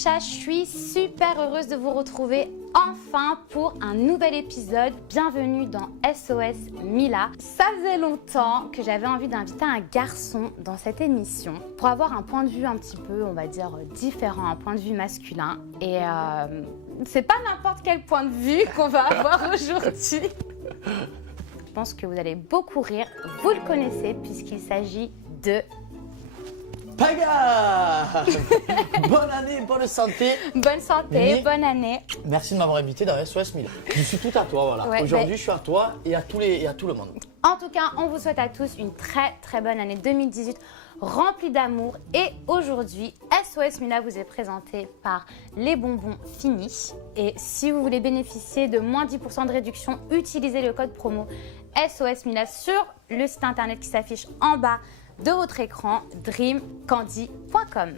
Trisha, je suis super heureuse de vous retrouver enfin pour un nouvel épisode. Bienvenue dans SOS Mila. Ça faisait longtemps que j'avais envie d'inviter un garçon dans cette émission pour avoir un point de vue un petit peu, on va dire, différent, un point de vue masculin. Et c'est pas n'importe quel point de vue qu'on va avoir aujourd'hui. Je pense que vous allez beaucoup rire. Vous le connaissez puisqu'il s'agit de... Paga. Bonne année, bonne santé. Bonne santé, Mimi, bonne année. Merci de m'avoir invité dans SOS Mila. Je suis tout à toi, voilà. Ouais, Aujourd'hui, je suis à toi et à tout le monde. En tout cas, on vous souhaite à tous une très bonne année 2018 remplie d'amour. Et aujourd'hui, SOS Mila vous est présenté par les bonbons finis. Et si vous voulez bénéficier de moins 10% de réduction, utilisez le code promo SOS Mila sur le site internet qui s'affiche en bas de votre écran, dreamcandy.com.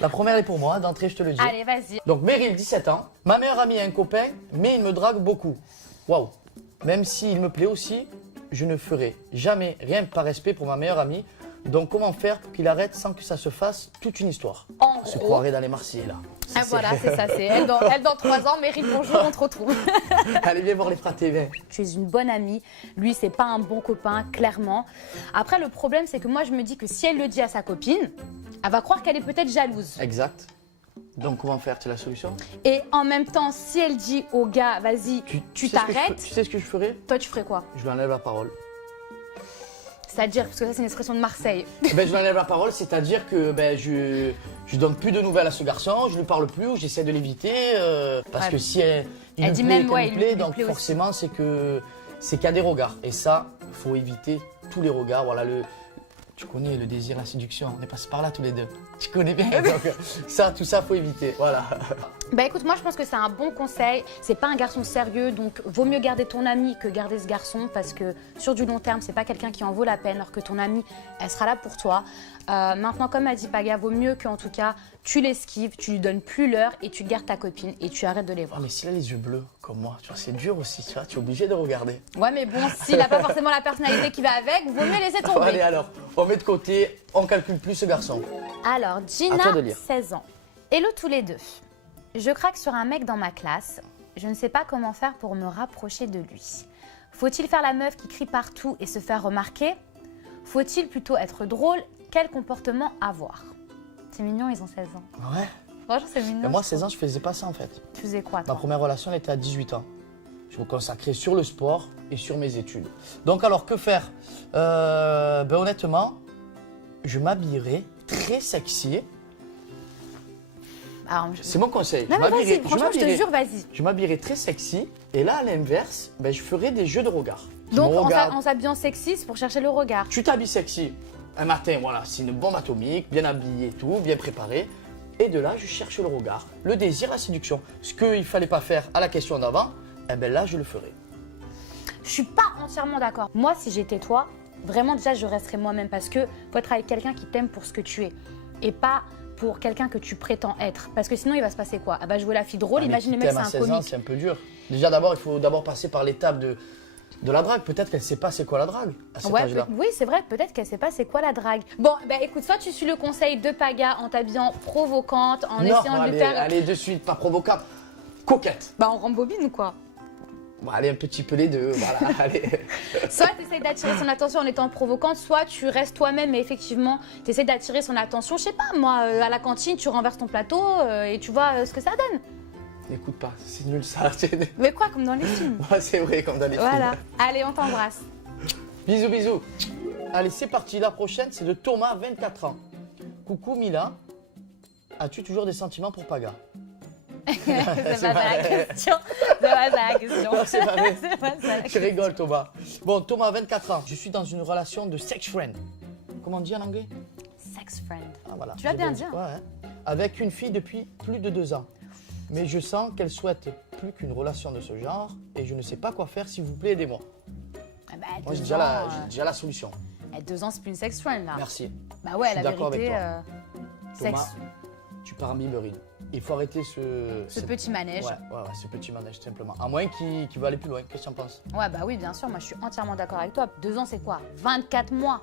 La première est pour moi, d'entrée, je te le dis. Allez, vas-y. Donc, Meryl, 17 ans. Ma meilleure amie a un copain, mais il me drague beaucoup. Waouh. Même s'il me plaît aussi, je ne ferai jamais rien par respect pour ma meilleure amie. Donc, comment faire pour qu'il arrête sans que ça se fasse toute une histoire? En On se gros, croirait dans les Marseillais, là. ah, voilà, c'est ça. C'est elle dans 3 ans. Meryl, bonjour, on te retrouve. Allez, viens voir les fratés, viens. Tu es une bonne amie. Lui, c'est pas un bon copain, clairement. Après, le problème, c'est que moi, je me dis que si elle le dit à sa copine, elle va croire qu'elle est peut-être jalouse. Exact. Donc, comment faire? C'est la solution? Et en même temps, si elle dit au gars, vas-y, tu sais ce que t'arrêtes, tu sais ce que je ferais? toi, tu ferais quoi? Je lui enlève la parole. C'est-à-dire, parce que ça, c'est une expression de Marseille. Ben, je lui enlève la parole, c'est-à-dire que ben, je donne plus de nouvelles à ce garçon, je lui parle plus ou j'essaie de l'éviter parce Ouais. que si elle Elle me dit plaît, même, qu'elle ouais, me plaît, il lui donc plaît aussi. forcément c'est qu'il y a des regards et ça, faut éviter tous les regards. Voilà tu connais le désir, la séduction, on est passé par là tous les deux. Tu connais bien, donc tout ça, faut éviter. Voilà. Bah écoute, moi je pense que c'est un bon conseil. C'est pas un garçon sérieux, donc vaut mieux garder ton ami que garder ce garçon parce que sur du long terme, c'est pas quelqu'un qui en vaut la peine, alors que ton ami, elle sera là pour toi. Maintenant, comme a dit Paga, vaut mieux qu'en tout cas tu l'esquives, tu lui donnes plus l'heure et tu gardes ta copine et tu arrêtes de les voir. Ah, mais s'il a les yeux bleus comme moi, tu vois, c'est dur aussi, tu vois, tu es obligé de regarder. Ouais, mais bon, s'il n'a pas forcément la personnalité qui va avec, vaut mieux laisser tomber. Allez alors, on met de côté, on calcule plus ce garçon. Alors, À Gina, toi de lire. 16 ans. Hello tous les deux. Je craque sur un mec dans ma classe. Je ne sais pas comment faire pour me rapprocher de lui. Faut-il faire la meuf qui crie partout et se faire remarquer? Faut-il plutôt être drôle? Quel comportement avoir? C'est mignon, ils ont 16 ans. Ouais. Franchement, c'est mignon. Et moi, je 16 ans, trouve. je faisais pas ça en fait. Tu faisais quoi, Ma toi? première relation, elle était à 18 ans. Je me consacrais sur le sport et sur mes études. Donc alors, que faire? Ben, honnêtement, je m'habillerais très sexy. Alors, C'est mon conseil. non, mais vas-y, franchement, je te jure, vas-y. Je m'habillerais très sexy. Et là, à l'inverse, ben, je ferais des jeux de regard. Tu Donc, me regardes, en s'habillant sexy, c'est pour chercher le regard. tu t'habilles sexy. Un matin, voilà, c'est une bombe atomique, bien habillé et tout, bien préparé. Et de là, je cherche le regard, le désir, la séduction. Ce qu'il ne fallait pas faire à la question d'avant, eh ben là, je le ferai. Je suis pas entièrement d'accord. Moi, si j'étais toi, vraiment déjà, je resterais moi-même parce que faut être avec quelqu'un qui t'aime pour ce que tu es et pas pour quelqu'un que tu prétends être. Parce que sinon, il va se passer quoi? Elle va jouer la fille drôle. Ah, mais Imagine le qui mec, t'aime à c'est un 16 ans, comique. c'est un peu dur. Déjà, d'abord, il faut d'abord passer par l'étape de la drague. Peut-être qu'elle ne sait pas c'est quoi la drague à cet Ouais, âge-là. oui, c'est vrai, peut-être qu'elle sait pas c'est quoi la drague. Bon, ben écoute, soit tu suis le conseil de Paga en t'habillant provocante, en Non, essayant de lui allez, faire. allez de suite, pas provocable, coquette. Bah, on rembobine ou quoi? Bon, allez, un petit peu les deux, voilà, allez. Soit tu essaies d'attirer son attention en étant provocante, soit tu restes toi-même, mais effectivement, tu essaies d'attirer son attention. Je sais pas, moi, à la cantine, tu renverses ton plateau et tu vois ce que ça donne. N'écoute pas, c'est nul ça. C'est Mais quoi, comme dans les films? ouais, c'est vrai, comme dans les Voilà. films. Allez, on t'embrasse. Bisous, bisous. Allez, c'est parti. La prochaine, c'est de Thomas, 24 ans. Coucou Mila, as-tu toujours des sentiments pour Paga? C'est pas ça la vrai. question. C'est pas ça la question. Non, c'est pas vrai. C'est pas ça la Je question. rigole, Thomas. Bon, Thomas, 24 ans. Je suis dans une relation de sex friend. Comment on dit en anglais? Sex friend. Ah, voilà. Tu l'as J'ai bien dit. dit, hein. Ouais, hein. Avec une fille depuis plus de 2 ans. Mais je sens qu'elle souhaite plus qu'une relation de ce genre et je ne sais pas quoi faire, s'il vous plaît, aidez-moi. Ah bah, Moi, j'ai 2 déjà, ans, j'ai déjà la solution. 2 ans, c'est plus une sex friend, là. Merci. Bah ouais, Je suis la d'accord vérité, avec sex, Thomas, tu pars en biberine. Il faut arrêter ce cette- petit manège. Ouais, ce petit manège, simplement. À moins qu'il veut aller plus loin. Qu'est-ce que tu en penses? Ouais, bah oui, bien sûr, moi je suis entièrement d'accord avec toi. 2 ans, c'est quoi? 24 mois.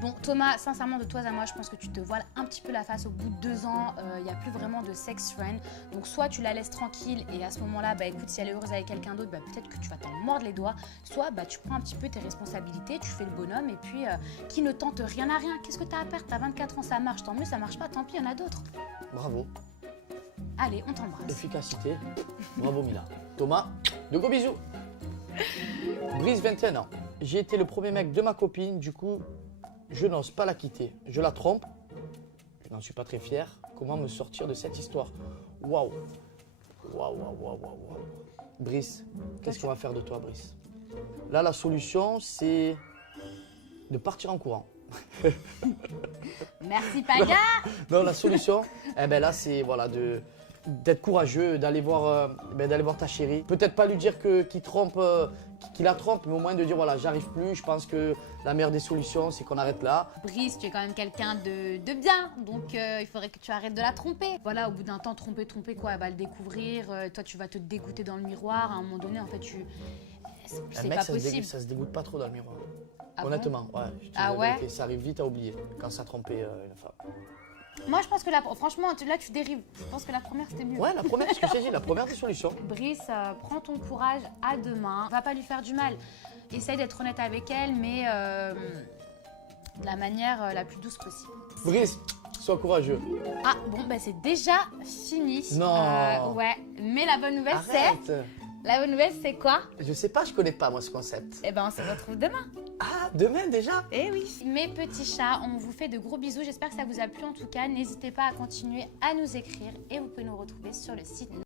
Bon, Thomas, sincèrement, de toi à moi, je pense que tu te voiles un petit peu la face. Au bout de 2 ans, il n'y a plus vraiment de sex friend. Donc, soit tu la laisses tranquille et à ce moment-là, bah écoute, si elle est heureuse avec quelqu'un d'autre, bah peut-être que tu vas t'en mordre les doigts. Soit bah tu prends un petit peu tes responsabilités, tu fais le bonhomme et puis qui ne tente rien à rien. Qu'est-ce que t'as à perdre? T'as 24 ans, ça marche, tant mieux, ça marche pas, tant pis, il y en a d'autres. Bravo. Allez, on t'embrasse. Efficacité. Bravo Mila. Thomas, de gros bisous. Brice, 21 ans. J'ai été le premier mec de ma copine, du coup, je n'ose pas la quitter. Je la trompe. Je n'en suis pas très fier. Comment me sortir de cette histoire? Waouh. Waouh, waouh, waouh, waouh. Brice, qu'est-ce qu'on va faire de toi, Brice? Là, la solution, c'est de partir en courant. Merci, Paga. Non, la solution, eh ben là, c'est voilà, d'être courageux, d'aller voir ta chérie. Peut-être pas lui dire qu'il la trompe, mais au moins de dire voilà, j'arrive plus. Je pense que la meilleure des solutions, c'est qu'on arrête là. Brice, tu es quand même quelqu'un de bien, donc il faudrait que tu arrêtes de la tromper. Voilà, au bout d'un temps, tromper quoi, elle va le découvrir. Toi, tu vas te dégoûter dans le miroir. À un moment donné, en fait, c'est pas possible. Ça se dégoûte pas trop dans le miroir. Ah honnêtement, bon? ouais. Je te dis Ah la ouais? vérité, ça arrive vite à oublier quand ça trompait une femme. Moi, je pense que franchement, là, tu dérives. Je pense que la première, c'était mieux. Ouais, la première, ce que j'ai dit, la première des solutions. Brice, prends ton courage à deux mains. Va pas lui faire du mal. Essaye d'être honnête avec elle, mais de la manière la plus douce possible. Brice, sois courageux. Ah, bon, bah c'est déjà fini. Non. Ouais, mais la bonne nouvelle, Arrête. La bonne nouvelle, c'est quoi? Je sais pas, je connais pas moi ce concept. Eh ben, on se retrouve demain. Ah, demain déjà? Eh oui. Mes petits chats, on vous fait de gros bisous. J'espère que ça vous a plu en tout cas. N'hésitez pas à continuer à nous écrire et vous pouvez nous retrouver sur le site